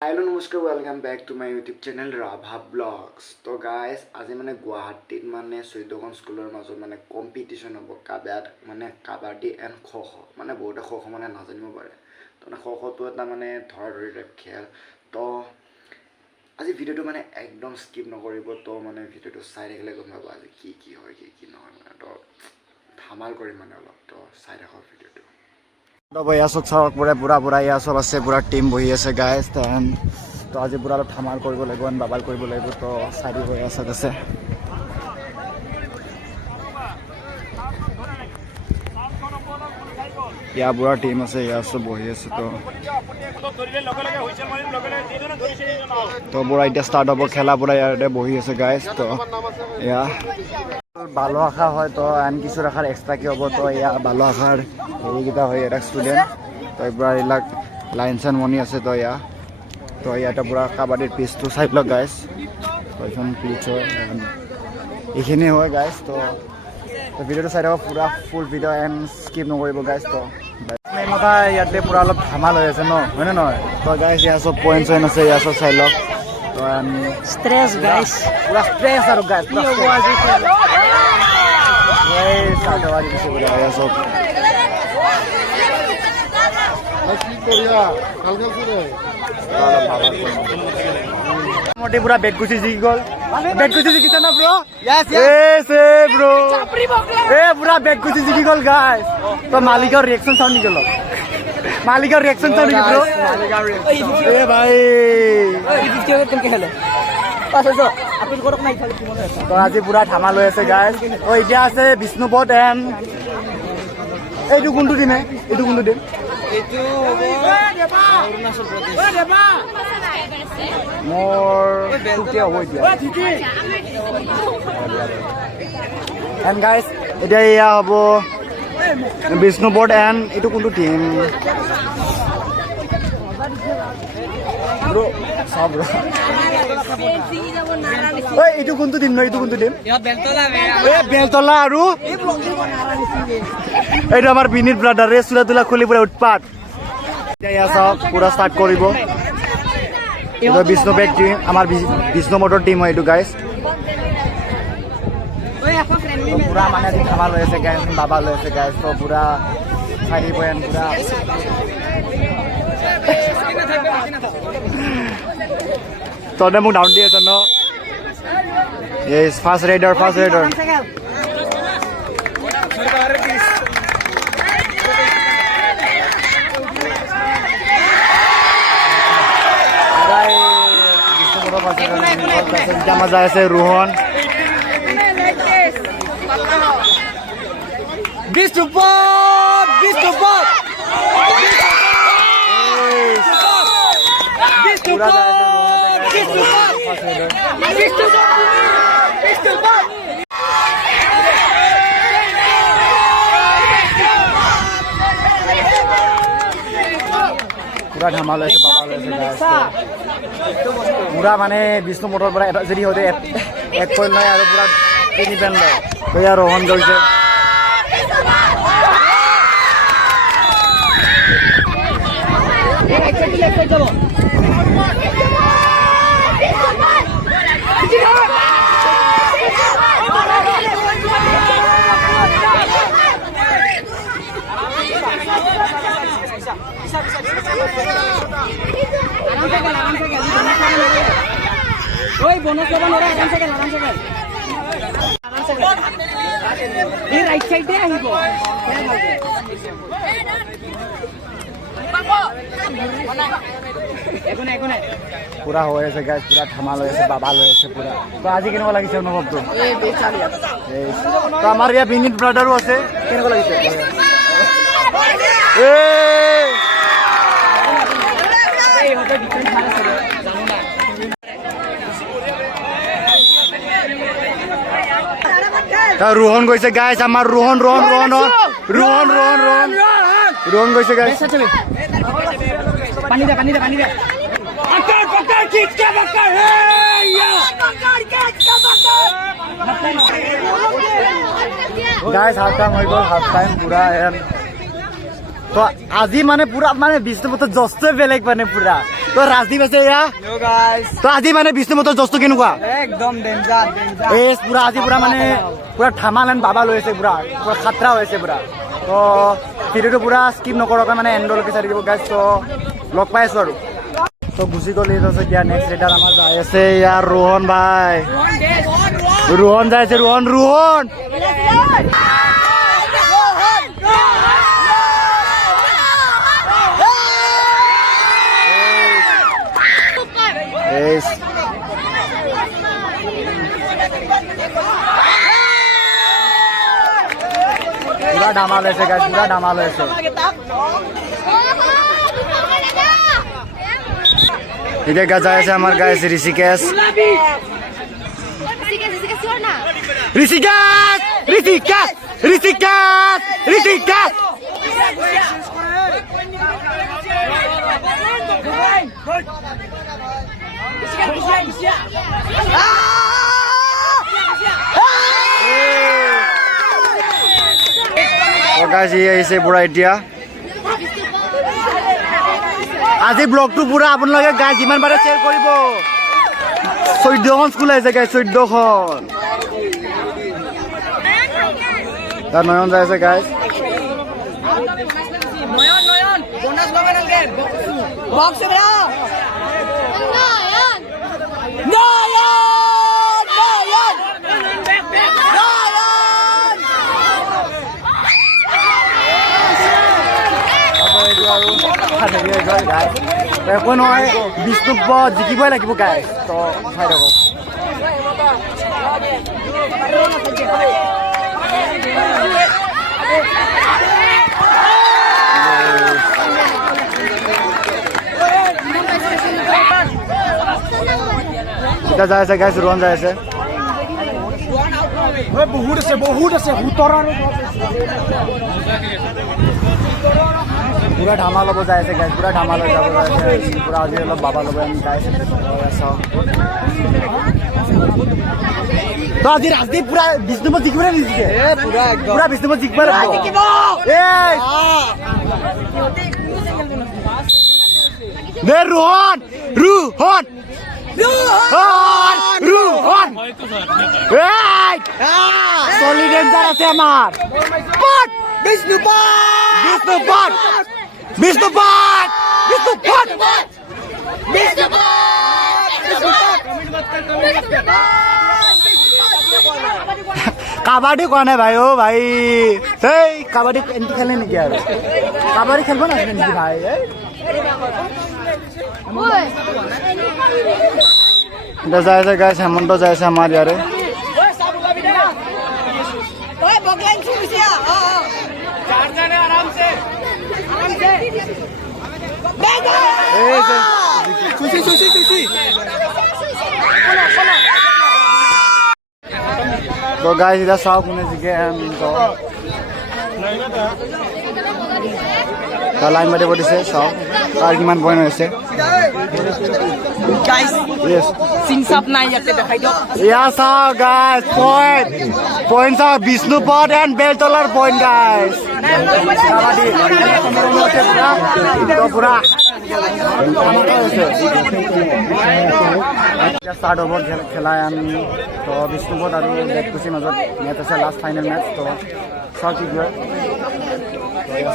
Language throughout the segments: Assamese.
Hello, namaskar, welcome back to my YouTube channel Rabha Vlogs. So guys, আজি মানে গুৱাহাটীত মানে 14খন স্কুলৰ মাজত মানে কম্পিটিশন হ'ব কাবাডি এণ্ড খ' মানে বহুতে খ' মানে নাজানিব পাৰে তো মানে খ''টো এটা মানে ধৰা-ধৰি টাইপ খেল তো আজি ভিডিঅ'টো মানে একদম স্কিপ নকৰিব তো মানে ভিডিঅ'টো চাই থাকিলে গম পাব আজি কি হয় কি নহয় মানে তো ধামাল কৰিম মানে অলপ তো চাই থাকক ভিডিঅ'টো তো বহি আছোঁ চাওক পুৰা এয়া চব আছে পুৰা টিম বহি আছে গাইজ তো আজি পুৰা অলপ ধামাল কৰিব লাগিব বাবাল কৰিব লাগিব তো চাৰি হৈ আছে ইয়া পুৰা টিম আছে ইয়া চব বহি আছে তো পুৰা এতিয়া ষ্টাৰ্ট হ'ব খেলা পুৰা ইয়াতে বহি আছে গাইজ তো এয়া ভালো আশা হয় তো আন কিছু ৰাখাৰ এক্সট্ৰাকে হ'ব তো এয়া ভালো আশাৰ হেৰিকেইটা হয় এটা ষ্টুডেণ্ট তো পুৰা এইবিলাক লাইন চাইন বনি আছে তো ইয়াতে পুৰা কাবাডীৰ পিচটো চাই লওক গাইজ তো এইখন পিচ হয় এইখিনি হয় গাইজ তো ভিডিঅ'টো চাই থাকক পুৰা ফুল ভিডিঅ' এণ্ড স্কিপ নকৰিব গাইজ তো মতা ইয়াতে পুৰা অলপ ধামাল হৈ আছে ন হয়নে নহয় তো গাইজ ইয়াৰ চব পইণ্ট চইণ্ট আছে ইয়াৰ চব চাই লওক তো Stress guys. পুৰা ষ্ট্ৰেছ আৰু গাইজ মোটামুটি পুৰা বেট গুচি জিকি গ'ল জিকিছে না ব্ৰ ব্ৰ পুৰা বেট গুচি জিকি গ'ল গাইজ তো মালিকৰ ৰিয়েকশ্যন চাওঁ নেকি অলপ মালিকৰ ৰিয়েকশ্যন চাওঁ নেকি ব্ৰ ভাই তো আজি পুৰা ধামাল হৈ আছে গাইজ তো এতিয়া আছে বিষ্ণুপদ এণ্ড এইটো কোনটো টিমে টিম মোৰ হ'ব এতিয়া এণ্ড গাইজ এতিয়া এয়া হ'ব বিষ্ণুপদ এণ্ড এইটো কোনটো টিম এইটো কোনটো টিম বেলতলা আৰু এইটো আমাৰ বিনীত ব্ৰাদাৰ চোলা তোলা খুলি পুৰা উৎপাত এতিয়া চাওক পুৰা ষ্টাৰ্ট কৰিব এইটো বিষ্ণুপেক টিম আমাৰ বিষ্ণুপদৰ টিম হয় এইটো গাইজ পুৰা মানে ধামাল হৈ আছে গাইজ বাবা লৈ আছে গাইজ তো পুৰা 4 পইণ্ট পুৰা তহঁতে মোক ডাউন দি আছ ন ইয়েছ ফাৰ্ষ্ট ৰাইডাৰ মজা আছে ৰোহন পুৰা ধামাল হৈছে বাবা লৈছে পুৰা মানে বিষ্ণুপদৰ পৰা এটা যদি হয়তো 1 পইণ্ট লয় আৰু পুৰা 3 পইণ্ট লয় তো ইয়াৰ ৰোহন কৰিছে পুৰা হৈ আছে গাইজ পুৰা ধামাল হৈ আছে বাবা লৈ আছে পুৰা তো আজি কেনেকুৱা লাগিছে অনুভৱটো তো আমাৰ ইয়াত বিনীত ব্ৰাদাৰো আছে কেনেকুৱা লাগিছে ৰোহন গৈছে গাইজ আমাৰ ৰোহন গৈছে গাইজ পানী দে গাইজ হাফ টাইম হৈ গ'ল পুৰা তো আজি মানে পুৰা মানে বিষ্ণুপথৰ জষ্টে বেলেগ মানে পুৰা তো ৰাজদীপ আছে এয়া তো আজি মানে বিষ্ণুপথৰ জষ্ট কেনেকুৱা একদম ডেঞ্জাৰ ডেঞ্জাৰ এই পুৰা আজি পুৰা মানে পুৰা ধামাল এণ্ড বাবা লৈ আছে পুৰা পুৰা খাতৰা হৈ আছে পুৰা তো ভিডিঅ'টো পুৰা স্কিপ নকৰাকৈ মানে এণ্ডলৈকে চাই থাকিব গাইজ তো লগ পাই আছোঁ আৰু তো গুচি গ'লি তাৰপিছত এতিয়া নেক্সট ৰেডাৰ আমাৰ যাই আছে ইয়াৰ ৰোহন ভাই ৰোহন যাই আছে ৰোহন ৰোহন পুৰা ধামাল হৈছে গাইজ পুৰা ধামাল হৈছে এতিয়া যাই আছে আমাৰ গাইজ ঋষিকেশ ঋষিকেশ ঋষিকেশ ঋষিকেশ ঋষিকেশ গাইজ ই আহিছে পুৰা এতিয়া আজি ব্লগটো পুৰা আপোনালোকে গাইজ যিমান পাৰে শ্বেয়াৰ কৰিব 14খন স্কুল আহিছে গাইজ 14খন তাত নয়ন যাই আছে গাইজ একো নহয় বিষ্ণুপথ জিকিবই লাগিব গাইজ তো চাই থাকক এতিয়া যাই আছে গাইজ ৰোহন যাই আছে বহুত আছে পুৰা ধামাল ল'ব যাই আছে গাইজ পুৰা ধামাল হৈ যাব পুৰা আজি অলপ বাবা ল'ব আমি গাইজ চাওঁ তো আজি ৰাজদীপ পুৰা বিষ্ণুপথ জিকিবলৈ নিজিকে পুৰা বিষ্ণুপথ জিকিব দে ৰোহন ৰোহন ৰোহন চলি ডেঞ্জাৰ আছে আমাৰ বিষ্ণুপথ বিষ্ণুপথ বিষ্ণুপথ কাবাডী কোৱা নাই ভাই অ' ভাই এই কাবাডী এণ্টি খেলে নেকি আৰু কাবাডী খেলিব নাছিলে নেকি ভাই এতিয়া যাই আছে গাইজ হেমন্ত যাই আছে আমাৰ ইয়াৰে তো গাইজ এতিয়া চাওঁ কোনে জিকে লাইন মাতিব দিছে চাওঁ কাৰ কিমান পইণ্ট হৈছে এয়া চাওঁ গাইজ পইণ্ট চাওঁ বিষ্ণুপথ এণ্ড বেলতলাৰ পইণ্ট গাইজ পুৰা ষ্টাৰ্ট হ'ব খেলাই আমি তো বিষ্ণুপথ আৰু বেটকুচিৰ মাজত মেচ আছে লাষ্ট ফাইনেল মেচ তো চাওঁ কি হয়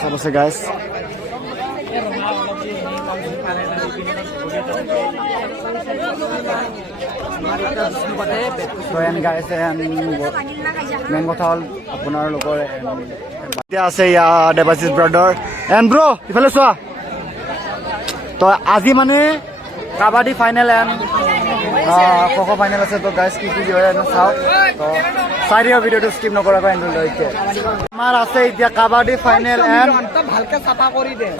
চব আছে গাইজ মেইন কথা হ'ল আপোনালোকৰ এতিয়া আছে ইয়াৰ দেৱাশিষ ব্ৰাদাৰ এণ্ড ব্ৰ ইফালে চোৱা তো আজি মানে kabaddi final and kho kho final আছে তো গাইজ কি হয় চাওঁ তো চাই দিয়ক ভিডিঅ'টো স্কিপ নকৰাকৈ এণ্ডলৈকে আমাৰ আছে এতিয়া kabaddi final and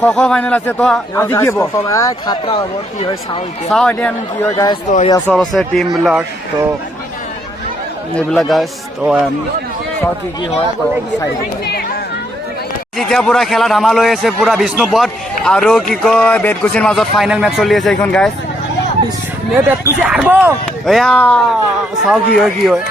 kho kho final আছে তো আজি কি হ'ব চাওঁ এতিয়া আমি কি হয় গাইজ তো এয়া চব আছে টিমবিলাক তো এইবিলাক গাইজ তো চাওঁ কি হয় তো চাই এতিয়া পুৰা খেলা ধামাল হৈ আছে পুৰা বিষ্ণুপথ আৰু কি কয় বেটকুচিৰ মাজত ফাইনেল মেচ চলি আছে এইখন গাইজ এয়া চাওঁ কি হয়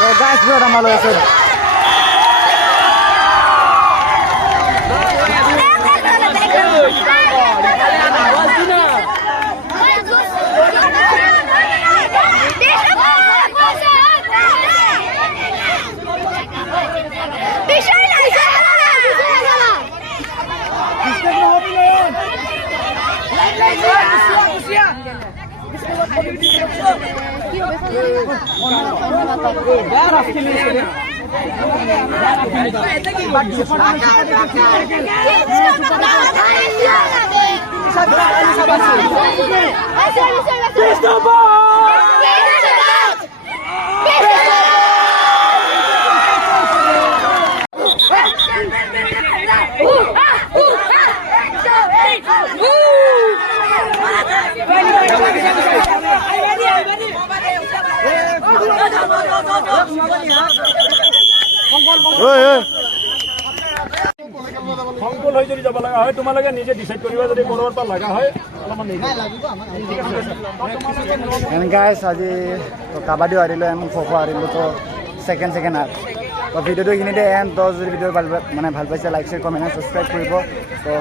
So guys, bro, nama lo itu. সংকুল হৈ যদি যাব লগা হয় তোমালোকে নিজে ডিসাইড কৰিবা যদি কৰবাৰ পৰা লগা হয় অলপমান And guys, আজি তো কাবাডি হাৰিলো and খো হাৰিলো তো সেকেন্ড আর তো ভিডিওটো এইখিনিতে এণ্ড। তো যদি ভিডিও ভাল পাইছে লাইক শেয়াৰ কমেণ্ট সাবস্ক্ৰাইব কৰিব। তো